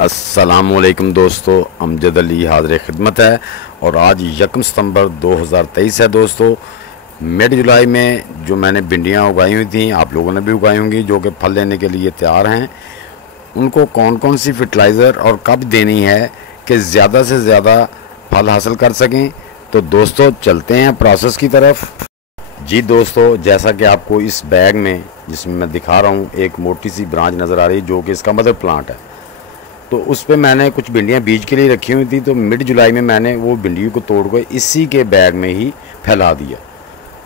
अस्सलामुअलैकुम दोस्तों, अमजद अली हाज़िर खिदमत है। और आज 1 सितंबर 2023 है दोस्तों। मिड जुलाई में जो मैंने भिंडियाँ उगाई हुई थी, आप लोगों ने भी उगाई होंगी, जो कि फल लेने के लिए तैयार हैं, उनको कौन कौन सी फर्टिलाइज़र और कब देनी है कि ज़्यादा से ज़्यादा फल हासिल कर सकें। तो दोस्तों चलते हैं प्रोसेस की तरफ। जी दोस्तों, जैसा कि आपको इस बैग में जिसमें मैं दिखा रहा हूँ एक मोटी सी ब्रांच नज़र आ रही है, जो कि इसका मदर प्लांट है। तो उस पर मैंने कुछ भिंडियाँ बीज के लिए रखी हुई थी। तो मिड जुलाई में मैंने वो भिंडियों को तोड़ कर इसी के बैग में ही फैला दिया।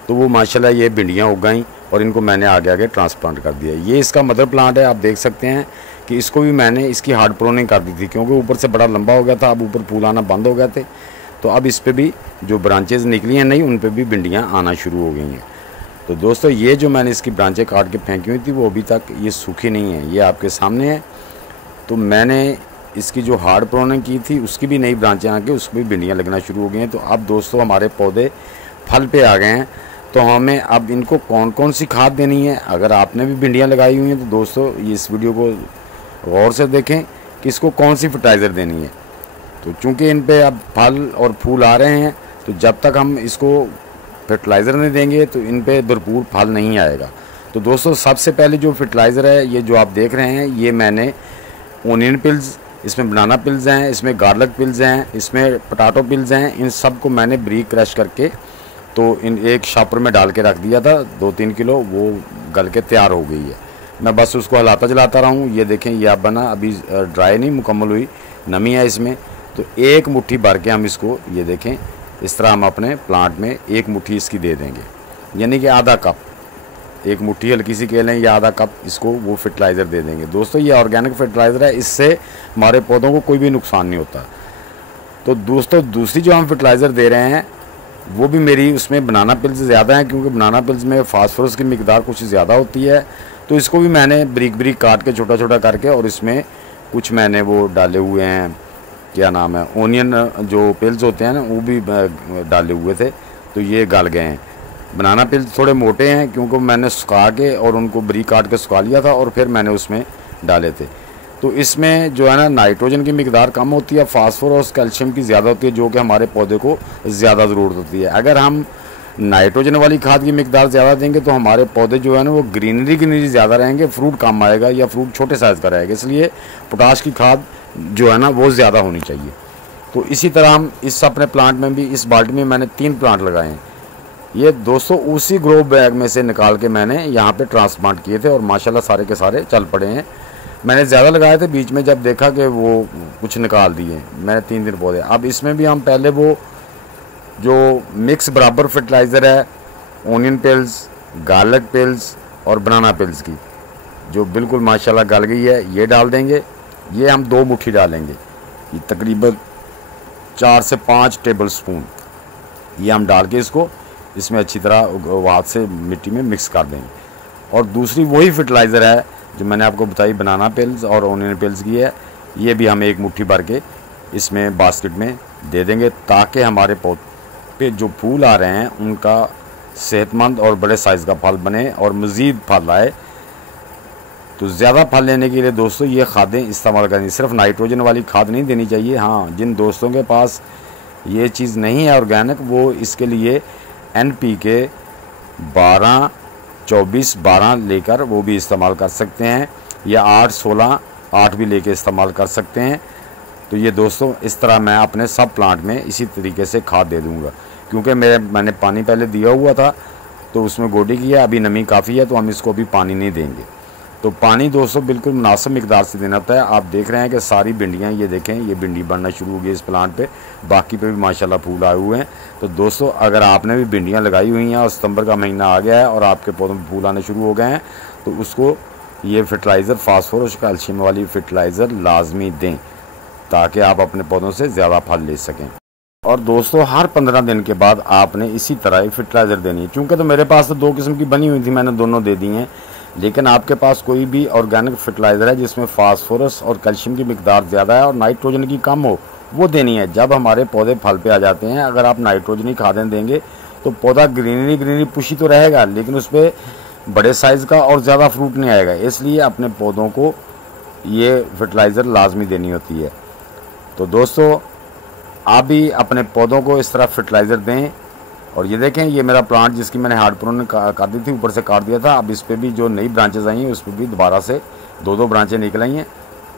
तो वो माशाल्लाह ये भिंडियाँ उग गई और इनको मैंने आगे आगे ट्रांसप्लांट कर दिया। ये इसका मदर प्लांट है। आप देख सकते हैं कि इसको भी मैंने इसकी हार्ड प्रोनिंग कर दी थी, क्योंकि ऊपर से बड़ा लंबा हो गया था। अब ऊपर फूल आना बंद हो गए थे, तो अब इस पर भी जो ब्रांचेज़ निकली हैं नहीं, उन पर भी भिंडियाँ आना शुरू हो गई हैं। तो दोस्तों ये जो मैंने इसकी ब्रांचें काट के फेंकी हुई थी, वो अभी तक ये सूखी नहीं है, ये आपके सामने है। तो मैंने इसकी जो हार्ड प्रोनिंग की थी उसकी भी नई ब्रांचें आके उसको भी भिंडियाँ लगना शुरू हो गई हैं। तो अब दोस्तों हमारे पौधे फल पे आ गए हैं। तो हमें अब इनको कौन कौन सी खाद देनी है, अगर आपने भी भिंडियाँ लगाई हुई हैं तो दोस्तों ये इस वीडियो को गौर से देखें कि इसको कौन सी फर्टिलाइज़र देनी है। तो चूँकि इन पर अब फल और फूल आ रहे हैं, तो जब तक हम इसको फर्टिलाइज़र नहीं देंगे तो इन पर भरपूर फल नहीं आएगा। तो दोस्तों सबसे पहले जो फर्टिलाइज़र है, ये जो आप देख रहे हैं, ये मैंने ओनियन पिल्स, इसमें बनाना पिल्स हैं, इसमें गार्लिक पिल्स हैं, इसमें पोटैटो पिल्स हैं, इन सब को मैंने ब्रीक क्रश करके तो इन एक शॉपर में डाल के रख दिया था। 2-3 किलो वो गल के तैयार हो गई है। मैं बस उसको हिलाता चलाता रहा हूँ। ये देखें, ये अब बना, अभी ड्राई नहीं मुकम्मल हुई, नमी है इसमें। तो एक मुट्ठी भर के हम इसको, ये देखें, इस तरह हम अपने प्लांट में एक मुट्ठी इसकी दे देंगे, यानी कि आधा कप, एक मुट्ठी हल्की सी केलें या आधा कप इसको वो फर्टिलाइज़र दे देंगे। दोस्तों ये ऑर्गेनिक फर्टिलाइज़र है, इससे हमारे पौधों को कोई भी नुकसान नहीं होता। तो दोस्तों दूसरी जो हम फर्टिलाइज़र दे रहे हैं वो भी मेरी उसमें बनाना पिल्स ज़्यादा हैं, क्योंकि बनाना पिल्स में फास्फोरस की मिकदार कुछ ज़्यादा होती है। तो इसको भी मैंने ब्रीक ब्रीक काट के छोटा छोटा करके, और इसमें कुछ मैंने वो डाले हुए हैं, क्या नाम है, ओनियन जो पिल्स होते हैं ना, वो भी डाले हुए थे। तो ये गल गए हैं। बनाना पिल्स थोड़े मोटे हैं, क्योंकि मैंने सुखा के और उनको ब्रीक काट के सुखा लिया था और फिर मैंने उसमें डाले थे। तो इसमें जो है ना नाइट्रोजन की मिकदार कम होती है, फास्फोरस कैल्शियम की ज़्यादा होती है, जो कि हमारे पौधे को ज़्यादा ज़रूरत होती है। अगर हम नाइट्रोजन वाली खाद की मिकदार ज़्यादा देंगे तो हमारे पौधे जो है ना वो ग्रीनरी ज़्यादा रहेंगे, फ्रूट कम आएगा या फ्रूट छोटे साइज़ का रहेगा। इसलिए पोटाश की खाद जो है ना वो ज़्यादा होनी चाहिए। तो इसी तरह हम इस अपने प्लांट में भी, इस बाल्टी में मैंने 3 प्लांट लगाए हैं। ये दोस्तों उसी ग्रो बैग में से निकाल के मैंने यहाँ पे ट्रांसप्लांट किए थे और माशाल्लाह सारे के सारे चल पड़े हैं। मैंने ज़्यादा लगाए थे, बीच में जब देखा कि वो कुछ निकाल दिए, मैंने 3 दिन पौधे। अब इसमें भी हम पहले वो जो मिक्स बराबर फर्टिलाइज़र है, ओनियन पिल्स, गार्लिक पिल्स और बनाना पिल्स की, जो बिल्कुल माशाल्लाह गल गई है, ये डाल देंगे। ये हम 2 मुट्ठी डालेंगे, ये तकरीबन 4 से 5 टेबल स्पून ये हम डाल के इसको इसमें अच्छी तरह हाथ से मिट्टी में मिक्स कर देंगे। और दूसरी वही फर्टिलाइज़र है जो मैंने आपको बताई, बनाना पिल्स और ओनियन पिल्स की है। ये भी हम एक मुट्ठी भर के इसमें बास्केट में दे देंगे, ताकि हमारे पौधे पे जो फूल आ रहे हैं उनका सेहतमंद और बड़े साइज़ का फल बने और मज़ीद फल आए। तो ज़्यादा फल लेने के लिए दोस्तों ये खादें इस्तेमाल करनी, सिर्फ नाइट्रोजन वाली खाद नहीं देनी चाहिए। हाँ, जिन दोस्तों के पास ये चीज़ नहीं है ऑर्गेनिक, वो इसके लिए NPK 12, 24, 12 लेकर वो भी इस्तेमाल कर सकते हैं, या 8, 16, 8 भी लेके इस्तेमाल कर सकते हैं। तो ये दोस्तों इस तरह मैं अपने सब प्लांट में इसी तरीके से खाद दे दूँगा, क्योंकि मैंने पानी पहले दिया हुआ था तो उसमें गोडी किया, अभी नमी काफ़ी है तो हम इसको अभी पानी नहीं देंगे। तो पानी दोस्तों बिल्कुल मुनासिब मिकदार से देना होता है। आप देख रहे हैं कि सारी भिंडियाँ, ये देखें, ये भिंडी बनना शुरू हो गई इस प्लांट पे, बाकी पे भी माशाल्लाह फूल आए हुए हैं। तो दोस्तों अगर आपने भी भिंडियाँ लगाई हुई हैं और सितंबर का महीना आ गया है और आपके पौधों में फूल आने शुरू हो गए हैं, तो उसको ये फर्टिलाइज़र, फास्फोरस कैल्शियम वाली फर्टिलाइज़र लाजमी दें, ताकि आप अपने पौधों से ज़्यादा फल ले सकें। और दोस्तों हर 15 दिन के बाद आपने इसी तरह फर्टिलाइज़र देनी है। चूँकि तो मेरे पास तो 2 किस्म की बनी हुई थी, मैंने दोनों दे दी हैं, लेकिन आपके पास कोई भी ऑर्गेनिक फर्टिलाइज़र है जिसमें फास्फोरस और कैल्शियम की मिकदार ज़्यादा है और नाइट्रोजन की कम हो, वो देनी है जब हमारे पौधे फल पे आ जाते हैं। अगर आप नाइट्रोजनी खादें देंगे तो पौधा ग्रीनरी पुशी तो रहेगा, लेकिन उस पर बड़े साइज़ का और ज़्यादा फ्रूट नहीं आएगा। इसलिए अपने पौधों को ये फर्टिलाइज़र लाजमी देनी होती है। तो दोस्तों आप भी अपने पौधों को इस तरह फर्टिलाइज़र दें। और ये देखें, ये मेरा प्लांट जिसकी मैंने हार्ड प्रूनिंग कर दी थी, ऊपर से काट दिया था, अब इस पर भी जो नई ब्रांचेज आई हैं उस पर भी दोबारा से 2-2 ब्रांचें निकल आई हैं,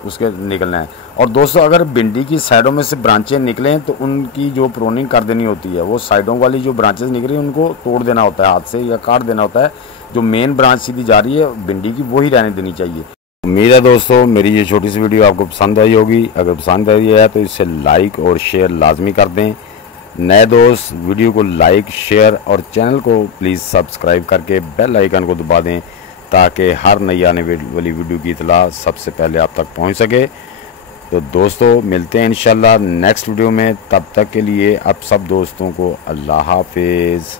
उसके निकलना है। और दोस्तों अगर भिंडी की साइडों में से ब्रांचें निकलें तो उनकी जो प्रूनिंग कर देनी होती है, वो साइडों वाली जो ब्रांचेज निकली उनको तोड़ देना होता है हाथ से या काट देना होता है। जो मेन ब्रांच सीधी जा रही है भिंडी की, वही रहने देनी चाहिए। उम्मीद है दोस्तों मेरी ये छोटी सी वीडियो आपको पसंद आई होगी। अगर पसंद आई है तो इसे लाइक और शेयर लाजमी कर दें। नए दोस्त वीडियो को लाइक, शेयर और चैनल को प्लीज़ सब्सक्राइब करके बेल आइकन को दबा दें ताकि हर नई आने वाली वीडियो की इतला सबसे पहले आप तक पहुंच सके। तो दोस्तों मिलते हैं इंशाल्लाह नेक्स्ट वीडियो में। तब तक के लिए अब सब दोस्तों को अल्लाह हाफिज़।